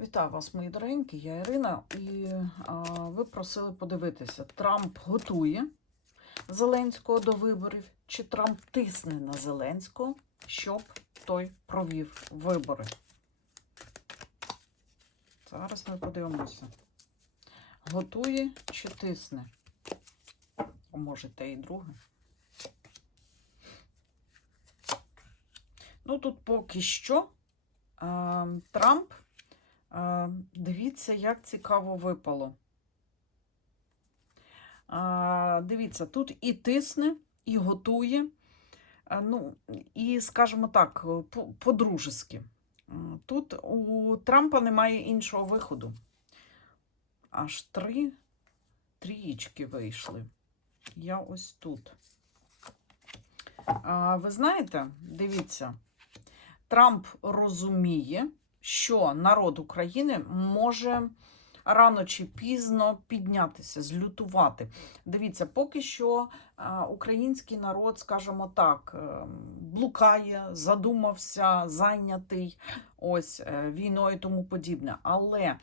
Вітаю вас, мої дорогенькі, я Ірина, і а, ви просили подивитися, Трамп готує Зеленського до виборів, чи Трамп тисне на Зеленського, щоб той провів вибори. Зараз ми подивимося. Готує чи тисне? Може, те і друге. Ну, тут поки що а, Трамп. А, Дивіться, як цікаво випало. Дивіться, тут і тисне, і готує. Ну, і, скажімо так, по- по-дружески. Тут у Трампа немає іншого виходу. Аж три трієчки вийшли. Я ось тут. А, Ви знаєте, дивіться, Трамп розуміє, що народ України може рано чи пізно піднятися, злютувати. Дивіться, поки що український народ, скажімо так, е, блукає, задумався, зайнятий ось е, війною і тому подібне. Але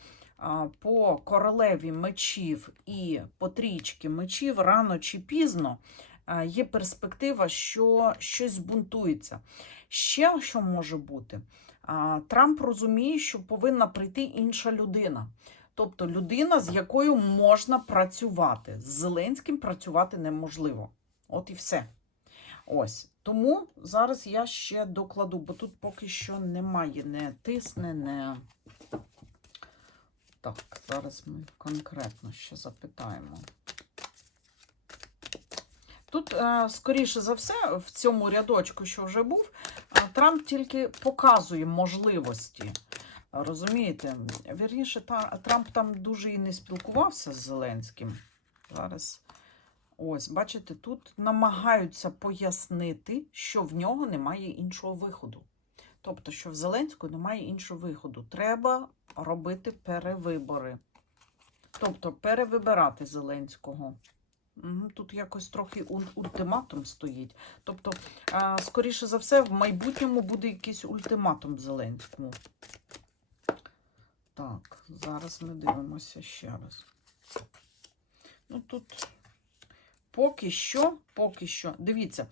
по королеві мечів і по трічки мечів рано чи пізно є перспектива, що щось збунтується. Ще що може бути? Трамп розуміє, що повинна прийти інша людина. Тобто людина, з якою можна працювати. З Зеленським працювати неможливо. От і все. Ось. Тому зараз я ще докладу, бо тут поки що немає не тисне, не. Так, зараз ми конкретно ще запитаємо. Тут, е, скоріше за все, в цьому рядочку, що вже був, Трамп тільки показує можливості. Розумієте? Вірніше, Трамп там дуже і не спілкувався з Зеленським. Зараз. Ось, бачите, тут намагаються пояснити, що в нього немає іншого виходу. Тобто, що в Зеленського немає іншого виходу. Треба робити перевибори. Тобто перевибирати Зеленського. Тут якось трохи ультиматум стоїть. Тобто, скоріше за все, в майбутньому буде якийсь ультиматум Зеленському. Так, зараз ми дивимося ще раз. Ну тут поки що, поки що, дивіться.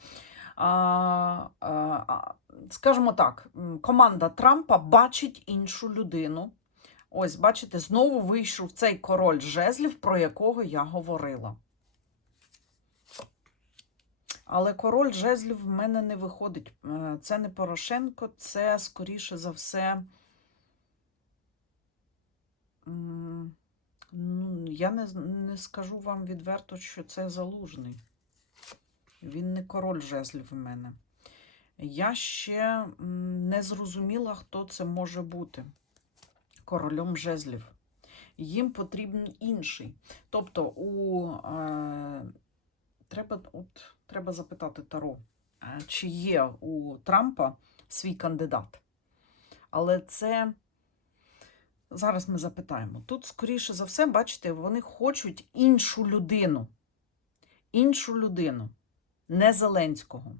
А, а, скажімо так, команда Трампа бачить іншу людину. Ось, бачите, знову вийшов цей король жезлів, про якого я говорила. Але король жезлів в мене не виходить. Е, Це не Порошенко, це, скоріше за все. Ну, я не, не скажу вам відверто, що це залужний. Він не король жезлів в мене. Я ще не зрозуміла, хто це може бути королем жезлів. Їм потрібен інший. Тобто, у, е, треба, от, треба запитати Таро, е, чи є у Трампа свій кандидат. Але це зараз ми запитаємо. Тут, скоріше за все, бачите, вони хочуть іншу людину. Іншу людину, не Зеленського.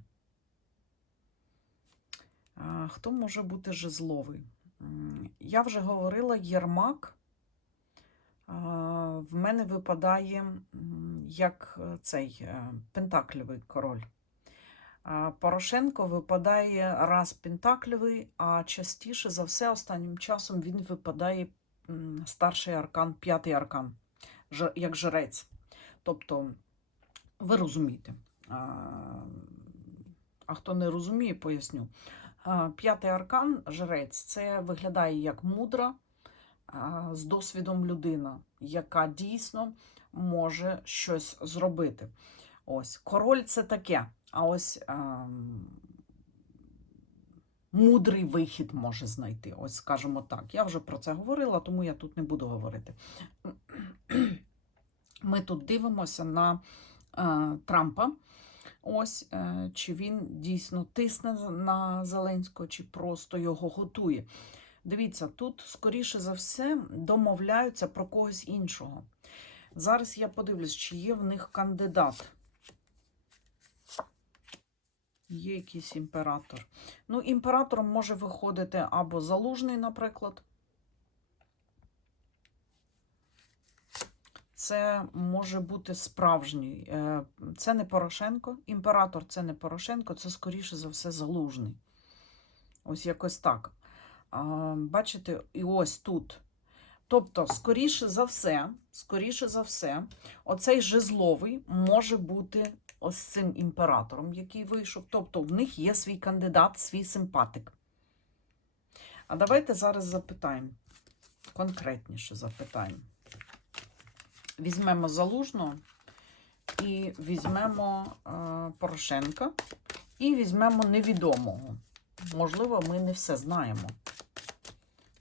Хто може бути жезловий? Я вже говорила Єрмак. В мене випадає як е, цей е, пентакльовий король. Порошенко випадає раз пентакльовий, а частіше за все останнім часом він випадає старший аркан, п'ятий аркан, як жрець. Тобто, ви розумієте. А, хто не розуміє, поясню. П'ятий аркан, жрець, це виглядає як мудра з досвідом людина, яка дійсно може щось зробити. Ось, король це таке. А ось ем, мудрий вихід може знайти. Ось, скажімо так. Я вже про це говорила, тому я тут не буду говорити. Ми тут дивимося на е, Трампа. Ось, е, чи він дійсно тисне на Зеленського, чи просто його готує. Дивіться, тут, скоріше за все, домовляються про когось іншого. Зараз я подивлюсь, чи є в них кандидат. Є якийсь імператор. Ну, імператором може виходити або залужний, наприклад. Це може бути справжній. Е, це не Порошенко. Імператор це не Порошенко, це, скоріше за все, залужний. Ось якось так. Бачите, і ось тут. Тобто, скоріше за все, скоріше за все, оцей жезловий може бути ось цим імператором, який вийшов. Тобто, в них є свій кандидат, свій симпатик. А давайте зараз запитаємо. Конкретніше запитаємо. Візьмемо Залужного і візьмемо е, Порошенка і візьмемо невідомого. Можливо, ми не все знаємо.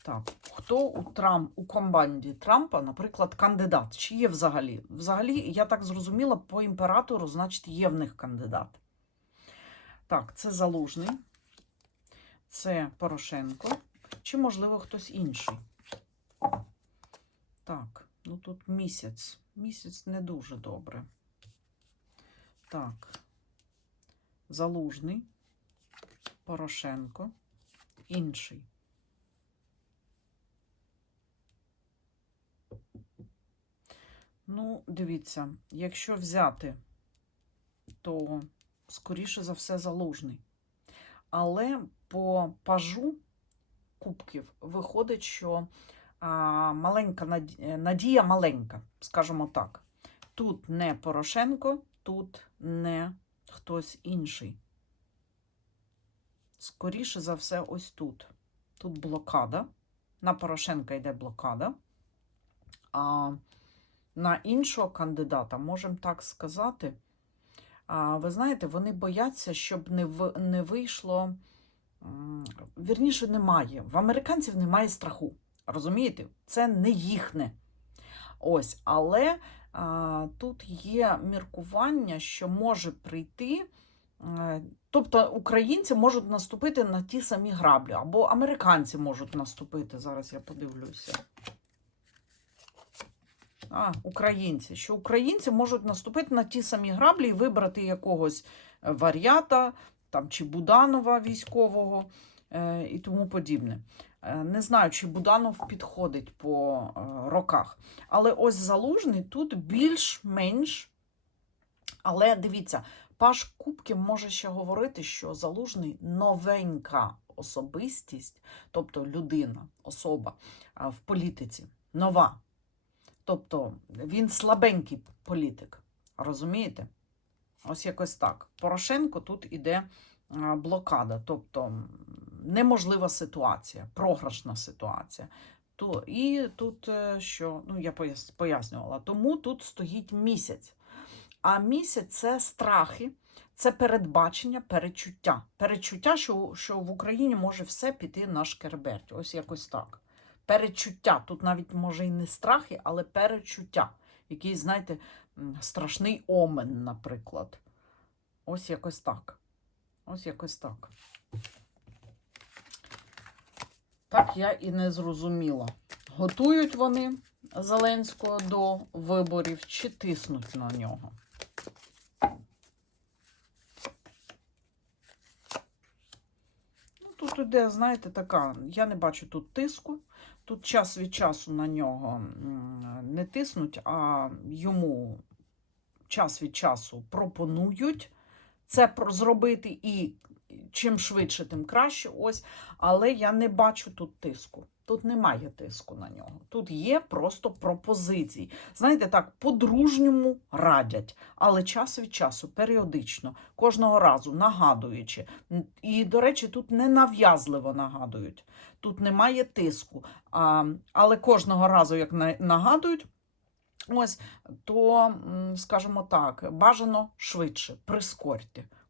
Так, хто у Трамп у команді Трампа, наприклад, кандидат? Чи є взагалі? Взагалі, я так зрозуміла, по імператору, значить, є в них кандидат. Так, це Залужний, це Порошенко, чи, можливо, хтось інший. Так, ну тут місяць. Місяць не дуже добре. Так. Залужний, Порошенко, інший. Ну, дивіться, якщо взяти, то скоріше за все залужний. Але по пажу кубків виходить, що а, маленька наді- надія маленька, скажімо так. Тут не Порошенко, тут не хтось інший. Скоріше за все, ось тут. Тут блокада. На Порошенка йде блокада. А на іншого кандидата, можемо так сказати, а, ви знаєте, вони бояться, щоб не, в, не вийшло. Вірніше, немає. В американців немає страху. Розумієте? Це не їхне. Ось, але а, тут є міркування, що може прийти. е, Тобто українці можуть наступити на ті самі граблі, або американці можуть наступити. Зараз я подивлюся. А, українці. Що українці можуть наступити на ті самі граблі і вибрати якогось е, вар'ята там, чи Буданова військового е, і тому подібне. Е, Не знаю, чи Буданов підходить по е, роках. Але ось залужний тут більш-менш. Але дивіться, Паш Кубків може ще говорити, що залужний новенька особистість, тобто людина, особа а, в політиці, нова. Тобто він слабенький політик. Розумієте? Ось якось так. Порошенко тут іде блокада, тобто неможлива ситуація, програшна ситуація. То, і тут е, що, ну я пояснювала, тому тут стоїть місяць. А місяць це страхи, це передбачення, перечуття. Перечуття, що, що в Україні може все піти на шкерберть. Ось якось так. Перечуття. Тут навіть може і не страхи, але перечуття. Який, знаєте, страшний омен, наприклад. Ось якось так. Ось якось так. Так я і не зрозуміла. Готують вони Зеленського до виборів чи тиснуть на нього. Ну, тут іде, знаєте, така, я не бачу тут тиску. Тут час від часу на нього не тиснуть, а йому час від часу пропонують це зробити і чим швидше, тим краще. Ось, але я не бачу тут тиску. Тут немає тиску на нього. Тут є просто пропозиції. Знаєте, так, по-дружньому радять, але час від часу, періодично, кожного разу нагадуючи. І, до речі, тут не нав'язливо нагадують. Тут немає тиску. А, але кожного разу, як на- нагадують, ось, то, скажімо так, бажано швидше, прискорьте.